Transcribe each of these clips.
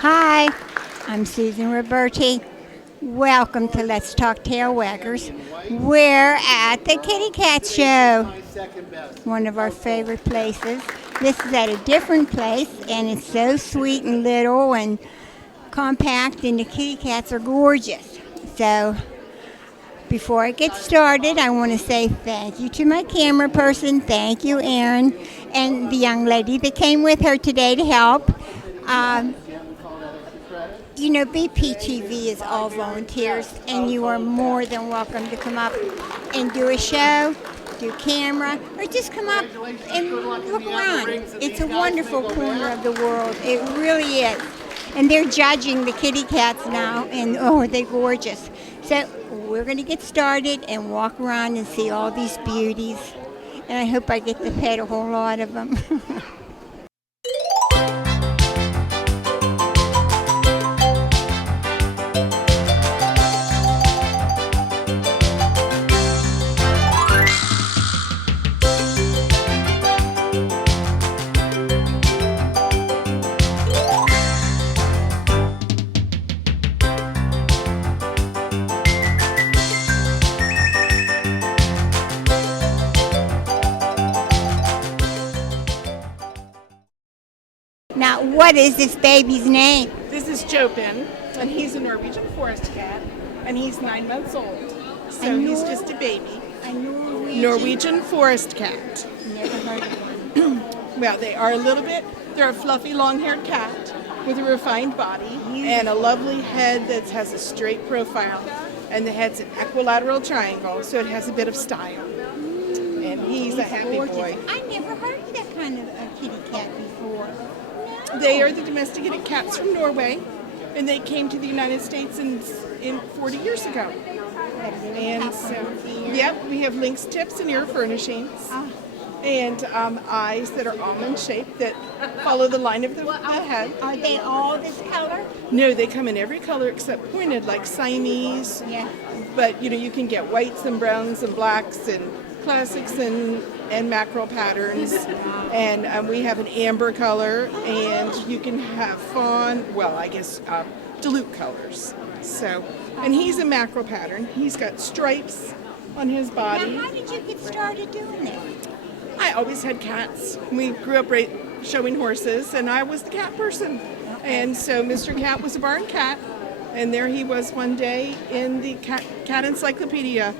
Hi, I'm Susan Roberti. Welcome to Let's Talk Tail Waggers. We're at the Kitty Cat Show, one of our favorite places. This is at a different place, and it's so sweet and little and compact, and the kitty cats are gorgeous. So, before I get started, I want to say thank you to my camera person. Thank you, Erin, and the young lady that came with her today to help. Um, BPTV is all volunteers, and you are more than welcome to come up and do a show, do camera, or just come up and look around. It's a wonderful corner of the world. It really is. And they're judging the kitty cats now, and oh, they're gorgeous. So we're going to get started and walk around and see all these beauties. And I hope I get to pet a whole lot of them. Now, what is this baby's name? This is Jopin, and he's a Norwegian forest cat, and he's 9 months old. So he's just a baby. A Norwegian forest cat. Never heard of one. Well, they're a fluffy long-haired cat with a refined body and a lovely head that has a straight profile. And the head's an equilateral triangle, so it has a bit of style. And he's a happy gorgeous. boy. I never heard of that kind of a kitty cat before. They are the domesticated cats from Norway, and they came to the United States in 40 years ago. And so, yep, we have lynx tips and ear furnishings, and eyes that are almond shaped that follow the line of the head. Are they all this color? No, they come in every color except pointed, like Siamese. Yeah. But you can get whites and browns and blacks and classics and mackerel patterns, and we have an amber color, and you can have fawn, Duluth colors. So, and he's a mackerel pattern. He's got stripes on his body. Now, how did you get started doing this? I always had cats. We grew up showing horses, and I was the cat person. And so Mr. Cat was a barn cat, and there he was one day in the cat encyclopedia.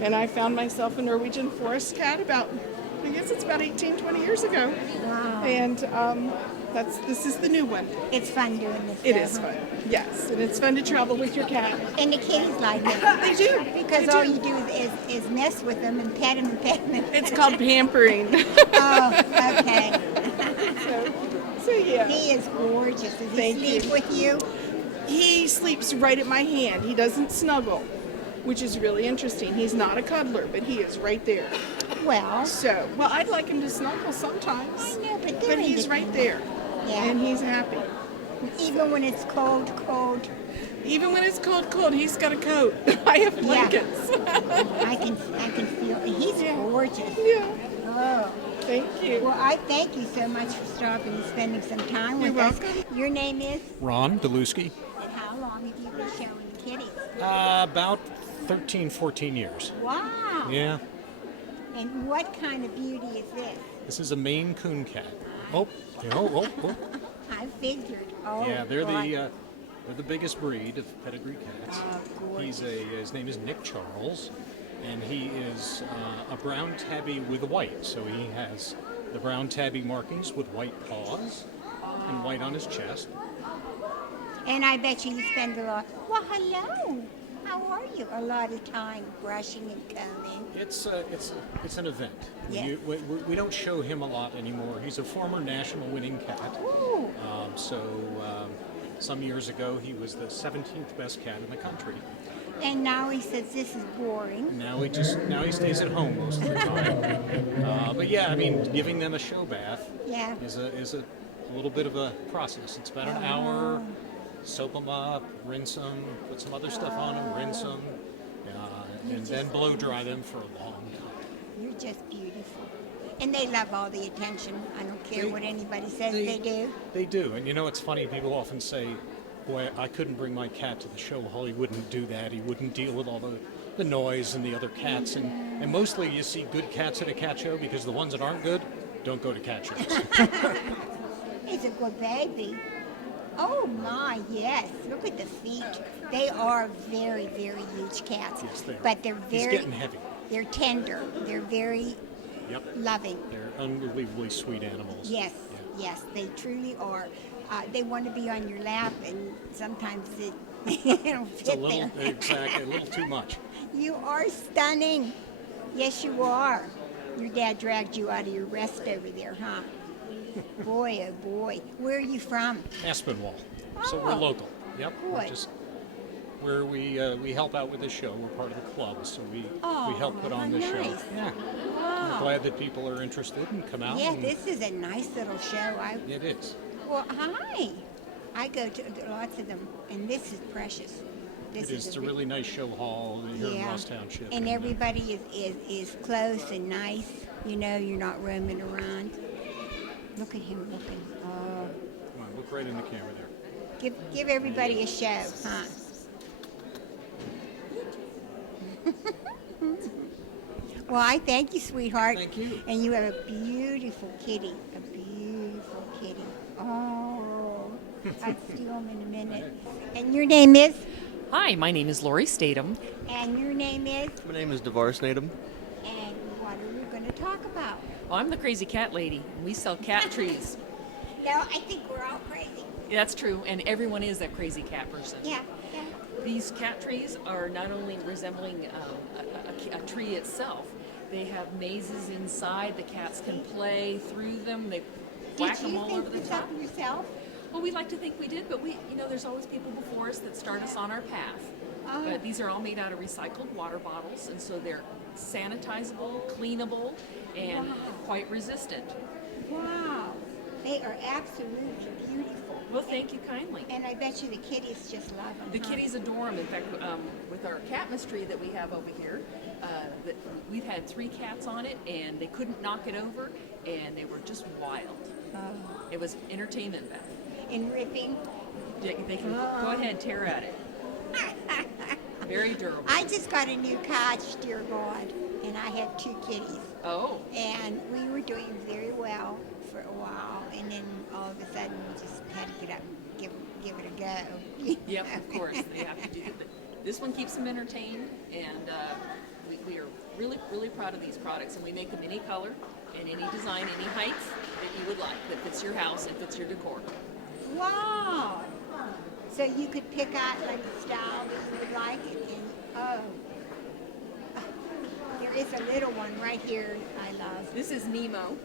And I found myself a Norwegian forest cat about 18, 20 years ago. Wow. And this is the new one. It's fun doing this. It is fun, yes. And it's fun to travel with your cat. And the kitties like it. They do. Because They all do. you do is mess with them and pet them and pet them. It's called pampering. Oh, okay. So yeah. He is gorgeous. Does he Thank sleep you. with you? He sleeps right at my hand. He doesn't snuggle, which is really interesting. He's not a cuddler, but he is right there. Well, I'd like him to snuggle sometimes. I know, but But he's right there. Yeah. And he's happy. Even when it's cold. Even when it's cold, he's got a coat. I have blankets. I can feel it. He's gorgeous. Yeah. Oh. Thank you. Well, I thank you so much for stopping and spending some time with You're us. welcome. Your name is? Ron Delusky. And how long have you been showing kitties? About 13, 14 years. Wow. Yeah. And what kind of beauty is this? This is a Maine Coon cat. Oh. I figured. Oh, Yeah, they're boy. the biggest breed of pedigree cats. Gorgeous. His name is Nick Charles, and he is a brown tabby with white. So he has the brown tabby markings with white paws and white on his chest. And I bet you spend a lot. Well, hello. How are you? A lot of time brushing and combing. It's an event. Yeah. We don't show him a lot anymore. He's a former national winning cat. Ooh. Some years ago, he was the 17th best cat in the country. And now he says this is boring. Now he stays at home most of the time. But yeah, I mean, giving them a show bath Yeah. is a little bit of a process. It's about an hour. Soap them up, rinse them, put some other stuff on them, rinse them, and then blow dry them for a long time. You're just beautiful. And they love all the attention. I don't care what anybody says they do. They do. And you know, it's funny, people often say, boy, I couldn't bring my cat to the show hall. He wouldn't do that. He wouldn't deal with all the noise and the other cats. And mostly you see good cats at a cat show because the ones that aren't good don't go to cat shows. He's a good baby. Oh my, yes. Look at the feet. They are very, very huge cats. Yes, they are. But they're He's very getting heavy. They're tender. They're very Yep. loving. They're unbelievably sweet animals. Yes, Yeah. yes, they truly are. They want to be on your lap, and sometimes they don't It's a fit little, there. exactly, a little too much. You are stunning. Yes, you are. Your dad dragged you out of your rest over there, huh? Boy, oh boy. Where are you from? Aspinwall. So we're Oh, local. Yep. We're good. just where we help out with the show. We're part of the club, so we help put on how the show. nice. Yeah. Wow. We're glad that people are interested and come out. Yeah, and this is a nice little show. it is. Well, hi. I go to lots of them, and this is precious. This It is. It's a big- really nice show hall here in Ross Township. And everybody is close and nice. You know, you're not roaming around. Look at him looking. Oh, Come on, look right in the camera there. give everybody a show, huh? Well, I thank you, sweetheart. Thank you. And you have a beautiful kitty. A beautiful kitty. Oh, I'll steal him in a minute. And your name is? Hi, my name is Lori Statham. And your name is? My name is DeVaris Natum. And what are we going to talk about? Well, I'm the crazy cat lady, and we sell cat trees. No, I think we're all crazy. That's true, and everyone is that crazy cat person. Yeah, yeah. These cat trees are not only resembling a tree itself, they have mazes inside. The cats can play through them. They Did whack them you all think over the this top. up yourself? Well, we like to think we did, but there's always people before us that start us on our path. Oh. But these are all made out of recycled water bottles, and so they're sanitizable, cleanable, and quite resistant. Wow. They are absolutely beautiful. Well, thank you kindly. And I bet you the kitties just love them. The huh? kitties adore them. In fact, with our catmas tree that we have over here, we've had 3 cats on it, and they couldn't knock it over, and they were just wild. Oh. It was entertainment, Beth. In ripping. They can go ahead, tear at it. Very durable. I just got a new couch, dear God, and I have 2 kitties. Oh, And we were doing very well for a while, and then all of a sudden we just had to get up and give it a go. yep, of course. They have to do that. This one keeps them entertained, and we are really, really proud of these products, and we make them any color and any design, any height that you would like, that fits your house and fits your decor. Wow! So you could pick out like the style that you would like, and there is a little one right here I love. This is Nemo.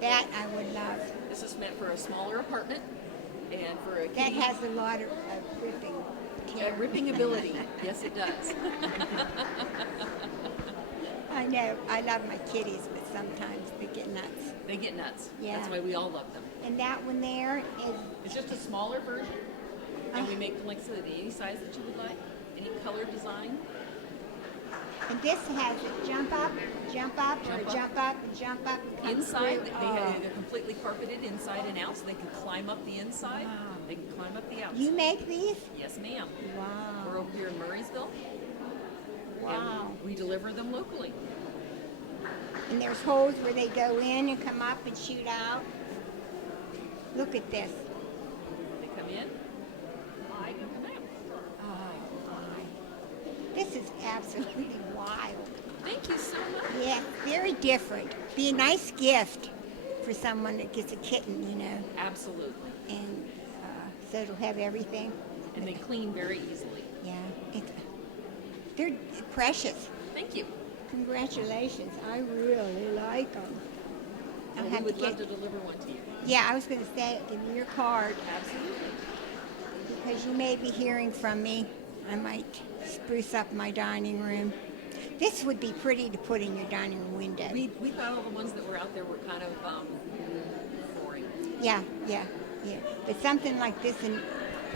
That I would love. This is meant for a smaller apartment and for a That kitty. has a lot of ripping. Ripping ability. Yes, it does. I know. I love my kitties, but sometimes they get nuts. They get nuts. Yeah. That's why we all love them. And that one there is It's just a smaller version, and we make them like I said, any size that you would like, any color design. and this has a jump up, or Jump up. jump up, and jump up. And come Inside, through. they're completely carpeted inside and out, so they can climb up the inside. Wow. They can climb up the outside. You make these? Yes, ma'am. Wow. We're over here in Murraysville, Wow. and we deliver them locally. And there's holes where they go in and come up and shoot out. Look at this. They come in, hide, and come out. Oh, my. This is absolutely wild. Thank you so much. Yeah, very different. Be a nice gift for someone that gets a kitten, you know, Absolutely. and so it'll have everything. And they clean very easily. Yeah, they're precious. Thank you. Congratulations, I really like them. I'll And we have to would love get. to deliver one to you. Yeah, I was going to say, give me your card Absolutely. because you may be hearing from me. I might spruce up my dining room. This would be pretty to put in your dining room window. We thought all the ones that were out there were kind of boring. Yeah. But something like this, and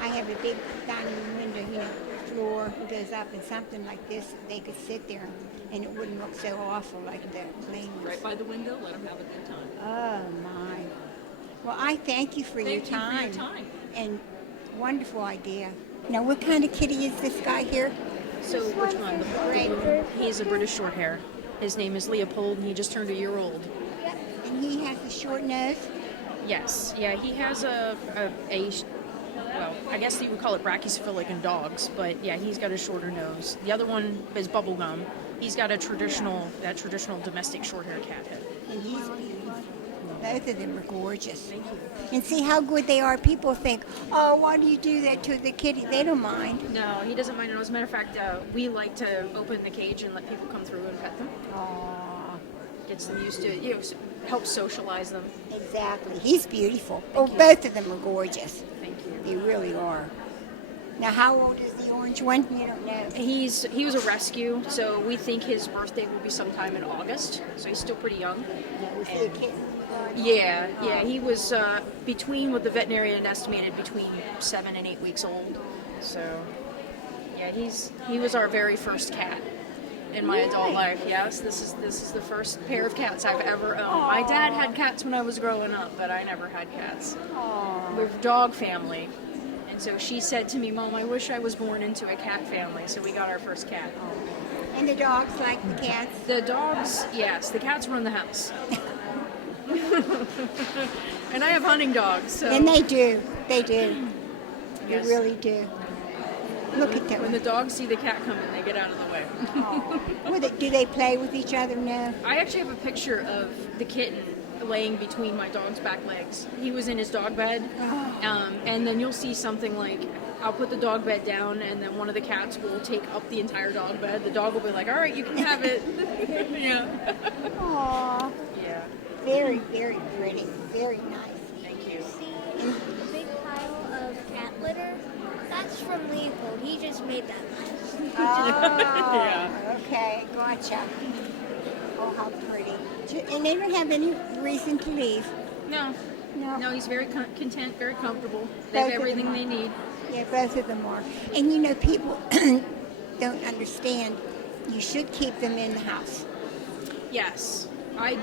I have a big dining room window, you know, floor goes up and something like this, they could sit there and it wouldn't look so awful like the plain ones. Right by the window, let them have a good time. Oh my. Well, I thank you for your Thank you for time. your time. And wonderful idea. Now, what kind of kitty is this guy here? So which one? Red. He's a British Shorthair. His name is Leopold, and he just turned a year old. And he has a short nose. Yes, yeah, he has well, I guess you would call it brachycephalic in dogs, but yeah, he's got a shorter nose. The other one is Bubblegum. He's got a traditional domestic short-haired cat head. And he's beautiful. Both of them are gorgeous. Thank you. And see how good they are. People think, oh, why do you do that to the kitty? They don't mind. No, he doesn't mind at all. As a matter of fact, we like to open the cage and let people come through and pet them. Aww. Gets them used to, helps socialize them. Exactly. He's beautiful. Oh, both of them are gorgeous. Thank you. They really are. Now, how old is the orange one? You don't know. He was a rescue, so we think his birthday will be sometime in August. So he's still pretty young. Was he a kitten? Yeah. He was between what the veterinarian estimated between 7 and 8 weeks old. So yeah, he was our very first cat in my adult life. Yes, this is the first pair of cats I've ever owned. My dad had cats when I was growing up, but I never had cats. We're a dog family. And so she said to me, Mom, I wish I was born into a cat family. So we got our first cat. And the dogs like the cats? The dogs, yes, the cats run the house. And I have hunting dogs, so. And they do. They do. Yes. They really do. Look at them. When the dogs see the cat coming, they get out of the way. Do they play with each other now? I actually have a picture of the kitten laying between my dog's back legs. He was in his dog bed, and then you'll see something like, I'll put the dog bed down, and then one of the cats will take up the entire dog bed. The dog will be like, all right, you can have it. Yeah. Aww. Yeah. Very, very pretty. Very nice. Thank you. See the big pile of cat litter? That's from Leopold. He just made that mess. Oh, okay. Gotcha. Oh, how pretty. And they don't have any reason to leave. No. No. No, he's very content, very comfortable. They have Both of everything them they need. Yeah, both of them are. And you know, people don't understand. You should keep them in the house. Yes. I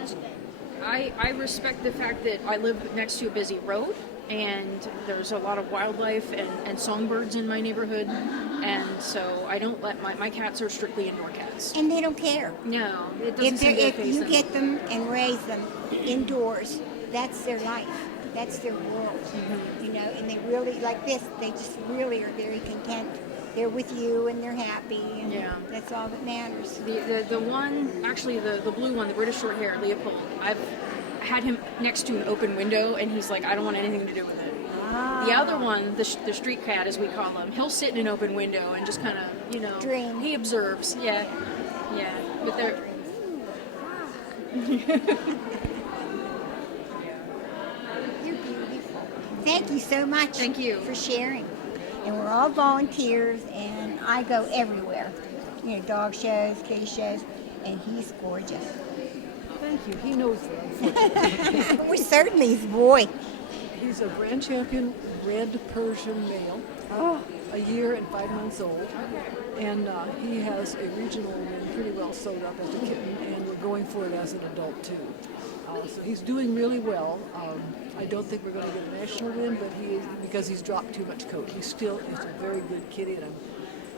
respect the fact that I live next to a busy road, and there's a lot of wildlife and songbirds in my neighborhood, and so I don't let my cats are strictly indoor cats. And they don't care. No, it doesn't If, seem to if faze you them. get them and raise them indoors, that's their life. That's their world. You know, and they really, like this, they just really are very content. They're with you and they're happy, and Yeah. that's all that matters. The one, actually the blue one, the British Shorthair, Leopold, I've had him next to an open window, and he's like, I don't want anything to do with it. The other one, the street cat as we call him, he'll sit in an open window and just kind of, Dream. He observes, yeah. But they're... You're beautiful. Thank you so much. Thank you. For sharing. And we're all volunteers, and I go everywhere. You know, dog shows, kitty shows, and he's gorgeous. Thank you. He knows that. We're certainly his boy. He's a Grand Champion Red Persian male, a year and 5 months old, and he has a regional win pretty well sewed up as a kitten, and we're going for it as an adult too. So he's doing really well. I don't think we're going to get a national win, but because he's dropped too much coat. He still is a very good kitty, and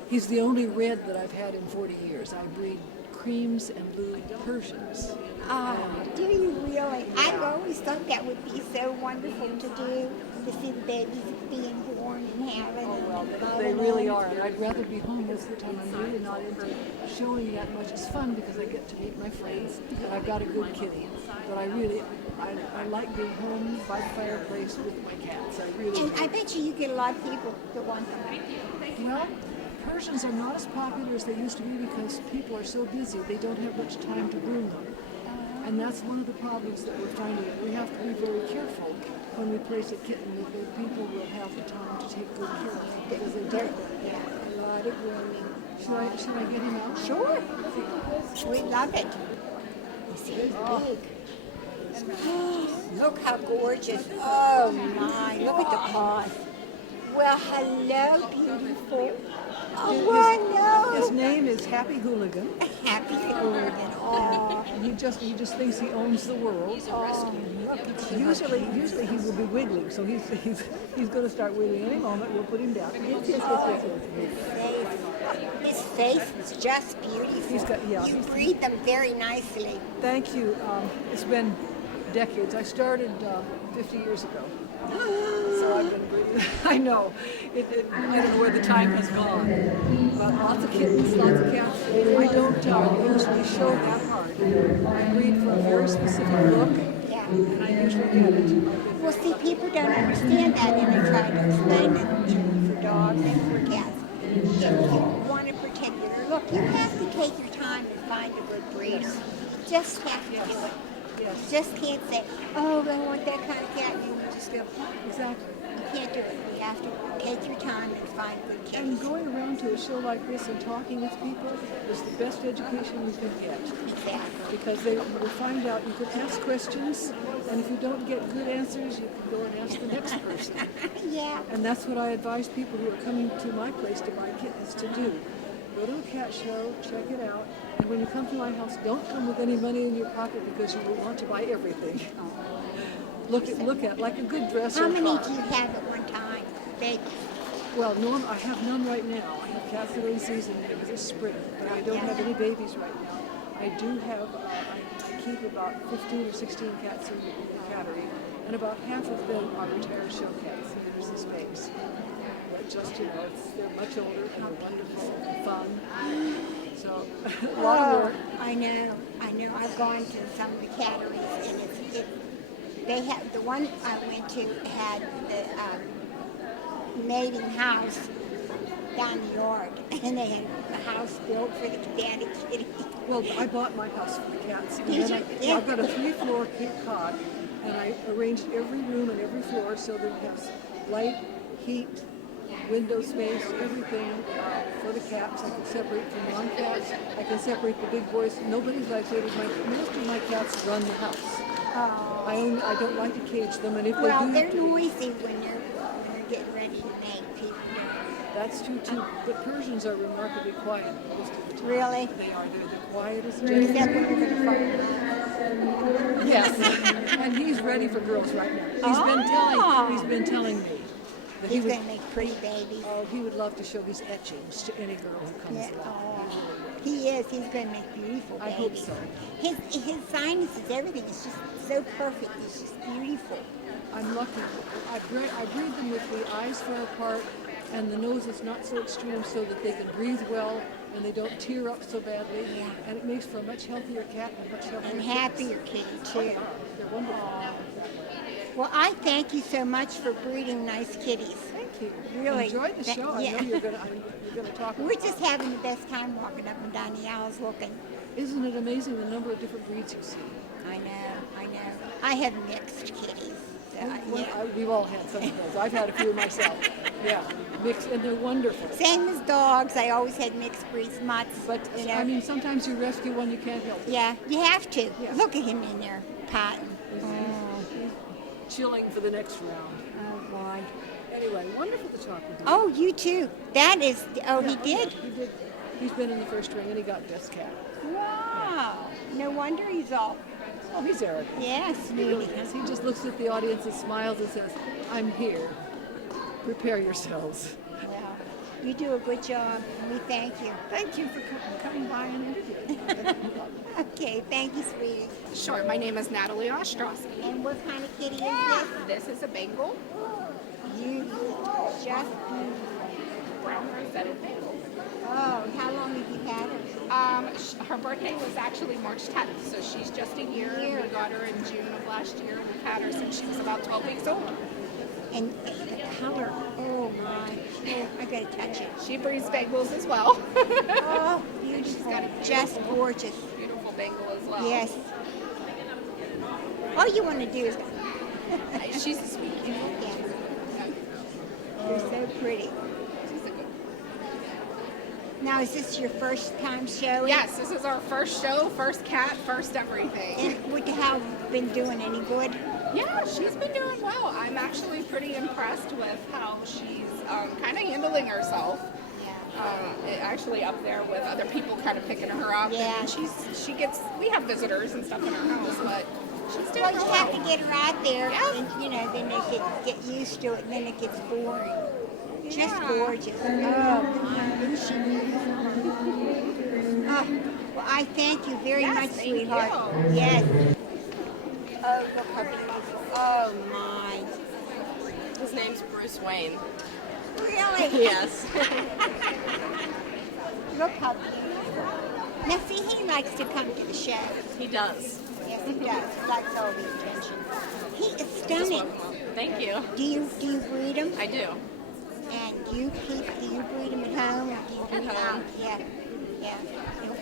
he's the only red that I've had in 40 years. I breed creams and blue Persians. Do you really? I've always thought that would be so wonderful to do, to see the babies being born and having. They really are, and I'd rather be home most of the time. I'm really not into showing that much. It's fun because I get to meet my friends, and I've got a good kitty. But I like being home by the fireplace with my cats. I really And do. I bet you get a lot of people that want them. Well, Persians are not as popular as they used to be because people are so busy. They don't have much time to groom them. And that's one of the problems that we're finding. We have to be very careful when we place a kitten that the people will have the time to take good care of it, because they don't. A lot of grooming. Should I get him out? Sure. We love it. You see, he's big. Look how gorgeous. Oh my, look at the paws. Well, hello, beautiful. Oh, His hello. name is Happy Hooligan, Happy Hooligan. Oh, and he just thinks he owns the world. He's a rescue. Usually he will be wiggling, so he's going to start wiggling any moment. We'll put him down. his face is just beautiful. He's got- yeah, You he's- breed them very nicely. Thank you. It's been decades. I started 50 years ago. So I've been breeding. I know. I don't know where the time has gone. But lots of kittens, lots of cats. I don't usually show that hard. I breed for a very specific look, Yeah. and I usually get it. Well, see, people don't understand that, and I try to explain it to you for dogs and for cats. If you want a particular look, you have to take your time and find a good breeder. You just have to do it. Yes, You just can't say, oh, I want that kind of cat, and you just go, exactly. you can't do it. You have to take your time and find good And cats. going around to a show like this and talking with people is the best education you can get. Exactly. Because they will find out you can ask questions, and if you don't get good answers, you can go and ask the next person. Yeah. And that's what I advise people who are coming to my place to buy kittens to do. Go to a cat show, check it out, and when you come to my house, don't come with any money in your pocket because you will want to buy everything. Look at like a good dress How or a many car. do you have at one time? Babies. Well, no, I have none right now. I have cats that are in season this spring, but I don't have any babies right now. I do have, I keep about 15 or 16 cats in the cattery, and about half of them are retired show cats. There's the space. But just, they're much older and they're wonderful and fun. So, a lot of work. I know. I've gone to some of the catteries, and they have, the one I went to had the mating house down the yard, and they had a house built for the daddy kitty. Well, I bought my house for the cats. And Did then you? Yeah. I've got a 3-floor Cape Cod, and I arranged every room and every floor so that it has light, heat, window space, everything for the cats. I can separate from non-cats. I can separate the big boys. Nobody's like that. Most of my cats run the house. Oh. I don't like to cage them, and if Well, they they're do, noisy when they're getting ready to mate. People don't. that's true too. The Persians are remarkably quiet most of the time. Really? They are. They're the quietest. Except when we're going to find Yes, and he's ready for girls right now. He's been telling me that He's he would. going to make pretty babies. Oh, he would love to show his etchings to any girl who comes Yeah. along. Oh, he is. He's going to make beautiful I babies. hope so. His sinuses, everything is just so perfect. It's just beautiful. I'm lucky. I breed them with the eyes far apart and the nose is not so extreme so that they can breathe well and they don't tear up so badly. Yeah. And it makes for a much healthier cat and much healthier And kittens. happier kitty, too. They're wonderful. Well, I thank you so much for breeding nice kitties. Thank you. Really. Enjoy the show. I Yeah. know you're gonna talk We're about just having the best time walking up and down the aisles looking. Isn't it amazing the number of different breeds you see? I know. I have mixed kitties. So, Well, yeah. we've all had some of those. I've had a few myself. Yeah, mixed, and they're wonderful. Same as dogs. I always had mixed breeds, mutts. But you know. I mean, sometimes you rescue one you can't help. Yeah, you have to. Yeah. Look at him in there, potting. Chilling for the next round. Oh, God. Anyway, wonderful to talk with you. Oh, you too. That is. Oh, he did. He did. He's been in the first ring and he got best cat. Wow. No wonder he's all. Oh, he's arrogant. Yes, He really is. He just looks at the audience and smiles and says, "I'm here. Prepare yourselves." Well, you do a good job. We thank you. Thank you for coming by and interviewing. Okay, thank you, sweetie. Sure, my name is Natalie Ostrowski. And what kind of kitty is This is a Bengal, this? Beautiful. Just beautiful. brown rosetted Bengal. Oh, how long have you had her? Her birthday was actually March 10th, so she's just a year. We got her in June of last year. We've had her since she was about 12 weeks old. And the color. Oh, my. Oh, I got to touch it. She breeds Bengals as well. Oh, beautiful. got a Just gorgeous. Beautiful Bengal as well. Yes. All you want to do is. She's a sweet kitty. Yes. You're so pretty. She's a good. Now, is this your first time showing? Yes, this is our first show, first cat, first everything. And would how been doing any good? Yeah, she's been doing well. I'm actually pretty impressed with how she's kind of handling herself. Actually up there with other people kind of picking her up. Yeah. And we have visitors and stuff in our house, but she's doing Well, you well. have to get her out there, Yeah. and then they get used to it, and then it gets boring. Just Yeah. gorgeous. Oh my, isn't she beautiful? Oh, well, I thank you very Yes, much, thank sweetheart. you. Yes. Oh, look how beautiful. Oh my. His name's Bruce Wayne. Really? Yes. Look how beautiful. Now, see, he likes to come to the show. He does. Yes, he does. He likes all the attention. He is Just stunning. woke him up. Thank you. Do you breed him? I do. And do you breed them at home, or do you breed At home. Yeah, yeah.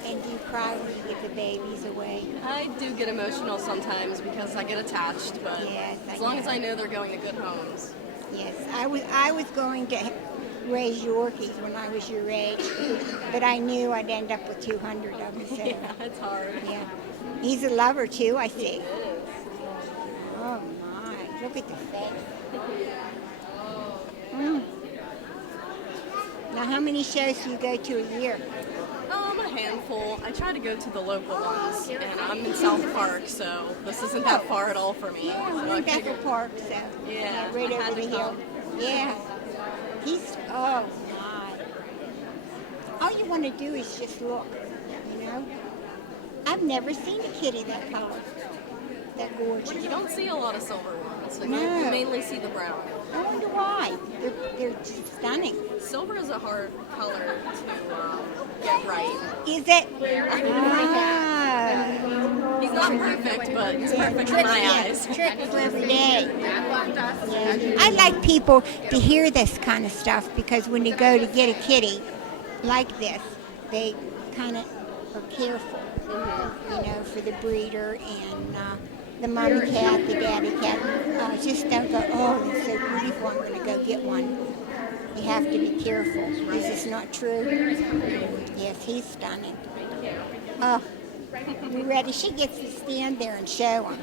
And do you cry when you get the babies away? I do get emotional sometimes because I get attached, but Yes, I as long know. as I know they're going to good homes. Yes, I was going to raise Yorkies when I was your age, but I knew I'd end up with 200 of them. So, Yeah, it's hard. yeah. He's a lover too, I see. Oh my! Look at the face. Mm. Now, how many shows do you go to a year? A handful. I try to go to the local ones, and I'm in South Park, so this isn't that far at all for me. Yeah, So we're I in Bethel figured- Park, so Yeah, right I over had the to hill. come. Yeah, oh my! All you want to do is just look, you know. I've never seen a kitty that color, that gorgeous. You don't see a lot of silver ones. Like, No. You mainly see the brown. I wonder why. They're just stunning. Silver is a hard color to get right. Is it? Ah. He's not perfect, but he's perfect in my eyes. Trick for every day. Yeah. I like people to hear this kind of stuff because when they go to get a kitty like this, they kind of are careful, you know, for the breeder and the mommy cat, the daddy cat. Just don't go, oh, it's so beautiful, I'm going to go get one. You have to be careful. Is this not true? Yes, he's stunning. Oh, you ready? She gets to stand there and show him.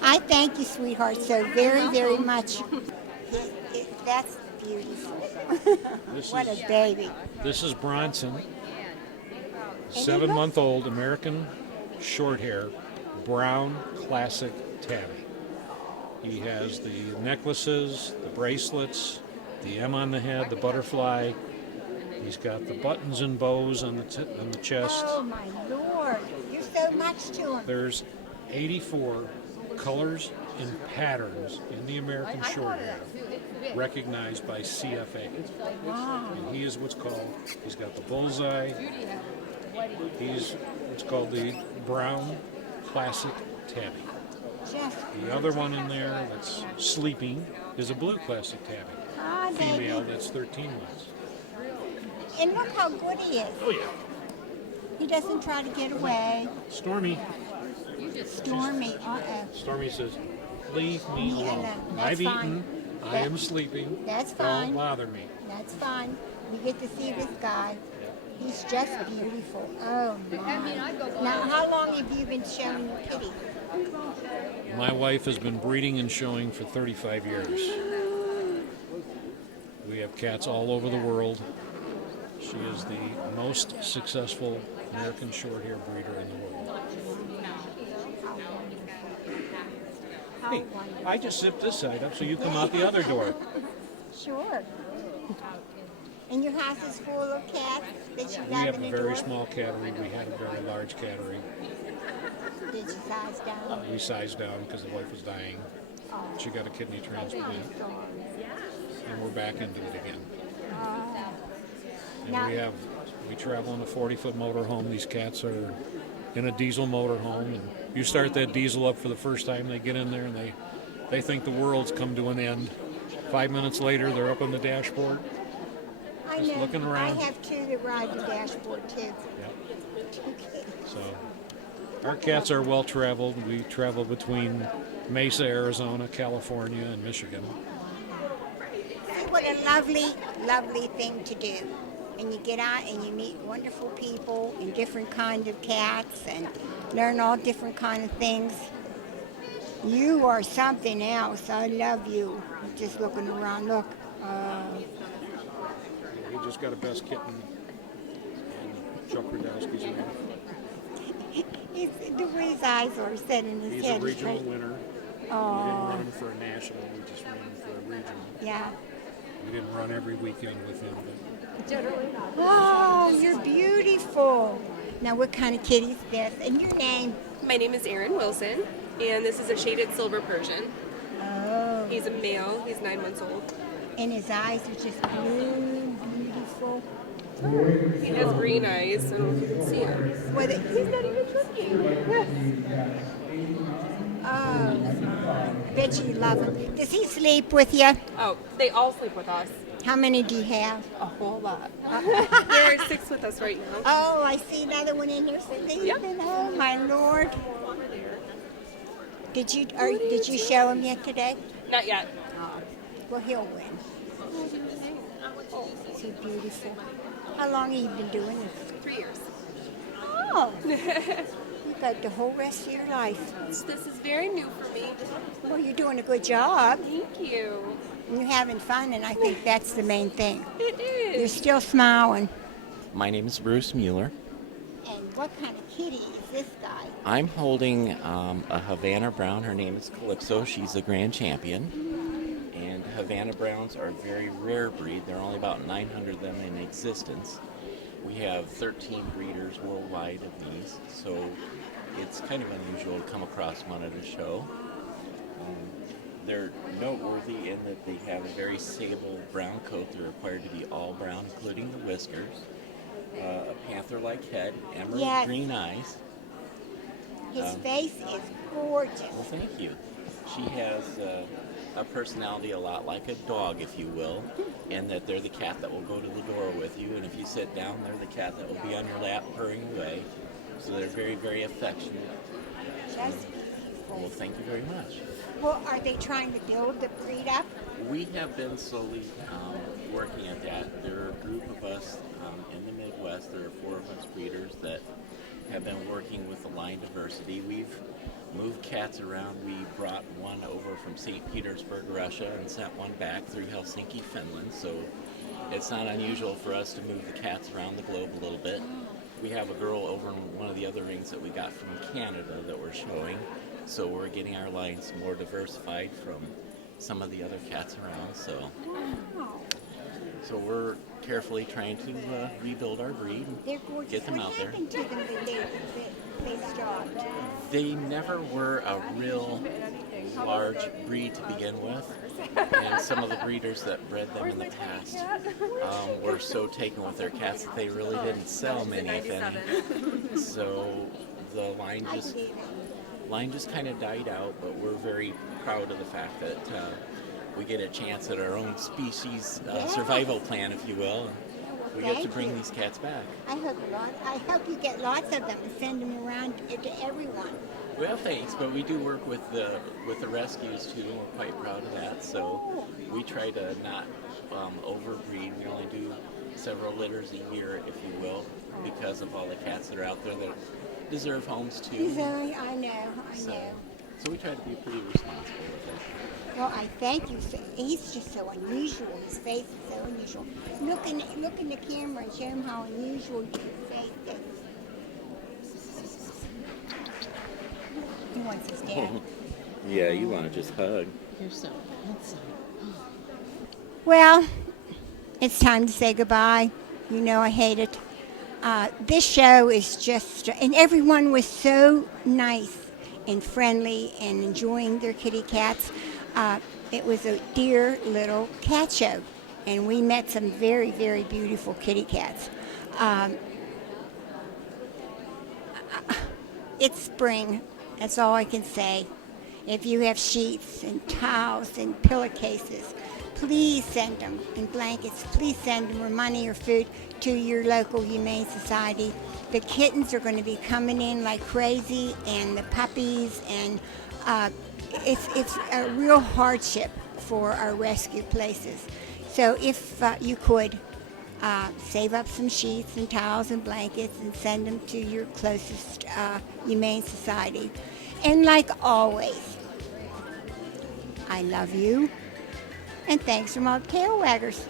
I thank you, sweetheart, so very, very much. That's beautiful. What a baby. This is Bronson, 7-month-old American Shorthair, brown classic tabby. He has the necklaces, the bracelets, the M on the head, the butterfly. He's got the buttons and bows on the chest. Oh, my Lord. You're so much to him. There's 84 colors and patterns in the American Shorthair recognized by CFA. And he is what's called, he's got the bullseye. He's what's called the brown classic tabby. Just The other one in there that's sleeping is a blue classic tabby, female baby. that's 13 months. And look how good he is. Oh yeah. He doesn't try to get away. Stormy. Stormy. Uh-oh. Stormy says, leave me Me alone. alone. I've That's fine. eaten. I am sleeping. That's Don't fine. bother me. That's fine. We get to see this guy. He's just beautiful. Oh, my. Now, how long have you been showing your kitty? My wife has been breeding and showing for 35 years. We have cats all over the world. She is the most successful American Shorthair breeder in the world. Hey, I just zipped this side up so you come out the other door. Sure. And your house is full of cats that you We got have in a the very door? small cattery. We had a very large cattery. Did you size down? We sized down because the wife was dying. She got a kidney transplant, and we're back into it again. And we travel in a 40-foot motorhome. These cats are in a diesel motorhome, and you start that diesel up for the first time, they get in there and they think the world's come to an end. 5 minutes later, they're up on the dashboard. I Just know. looking around. I have two that ride the dashboard, too. Yep. Two kids. So our cats are well traveled. We travel between Mesa, Arizona, California, and Michigan. See what a lovely, lovely thing to do. And you get out and you meet wonderful people and different kinds of cats and learn all different kind of things. You are something else. I love you. Just looking around. Look. Chicago's got a best kitten, and Chuck Rudowski's winner. The way his eyes are set in his He's head. a regional right? winner. We didn't Oh, run him for a national, we just ran him for a regional. yeah. We didn't run every weekend with him, but Oh, you're beautiful. Now, what kind of kitty is this? And your name? My name is Aaron Wilson, and this is a shaded silver Persian. Oh. He's a male. He's 9 months old. And his eyes are just blue, beautiful. He has green eyes. I don't know if you can see him. Well, He's not even looking. oh, bet you love him. Does he sleep with you? Oh, they all sleep with us. How many do you have? A whole lot. There are 6 with us right now. Oh, I see another one in there sleeping. Yep. Oh, my Lord. Did you show him yet today? Not yet. Well, he'll win. Oh, so beautiful. How long have you been doing this? 3 years. Oh, you got the whole rest of your life. This is very new for me. Well, you're doing a good job. Thank you. And you're having fun, and I think that's the main thing. It is. You're still smiling. My name is Bruce Mueller. And what kind of kitty is this guy? I'm holding a Havana Brown. Her name is Calypso. She's a grand champion. And Havana Browns are a very rare breed. There are only about 900 of them in existence. We have 13 breeders worldwide of these, so it's kind of unusual to come across one at a show. They're noteworthy in that they have a very sable brown coat. They're required to be all brown, including the whiskers. A panther-like head, emerald Yes. green eyes. His face is gorgeous. Well, thank you. She has a personality a lot like a dog, if you will, in that they're the cat that will go to the door with you, and if you sit down, they're the cat that will be on your lap purring away. So they're very, very affectionate. Just Well, thank you very much. Well, are they trying to build the breed up? We have been slowly working at that. There are a group of us in the Midwest. There are 4 of us breeders that have been working with the line diversity. We've moved cats around. We brought one over from St. Petersburg, Russia, and sent one back through Helsinki, Finland. So it's not unusual for us to move the cats around the globe a little bit. We have a girl over in one of the other rings that we got from Canada that we're showing. So we're getting our lines more diversified from some of the other cats around. So we're carefully trying to rebuild our breed They're and gorgeous. get them What out there. happened to them that they stopped? They never were a real large breed to begin with, and some of the breeders that bred them in the past were so taken with their cats that they really didn't sell many, if any. So the line just kind of died out, but we're very proud of the fact that we get a chance at our own species survival plan, if you will. We get to Thank bring you. these cats back. I hope you get lots of them and send them around to everyone. Well, thanks, but we do work with the rescues too, and we're quite proud of that. So we try to not overbreed. We only do several litters a year, if you will, because of all the cats that are out there that deserve homes too. I know. So we try to be pretty responsible with it. Well, I thank you. He's just so unusual. His face is so unusual. Look in the camera and show him how unusual your face is. He wants his dad. Yeah, you want to just hug. You're so handsome. Well, it's time to say goodbye. You know I hate it. This show is just, and everyone was so nice and friendly and enjoying their kitty cats. It was a dear little cat show, and we met some very, very beautiful kitty cats. It's spring, that's all I can say. If you have sheets and towels and pillowcases, please send them, and blankets, please send them, or money or food to your local Humane Society. The kittens are going to be coming in like crazy, and the puppies, and it's a real hardship for our rescue places. So if you could save up some sheets and towels and blankets and send them to your closest Humane Society. And like always, I love you, and thanks from all the tail waggers.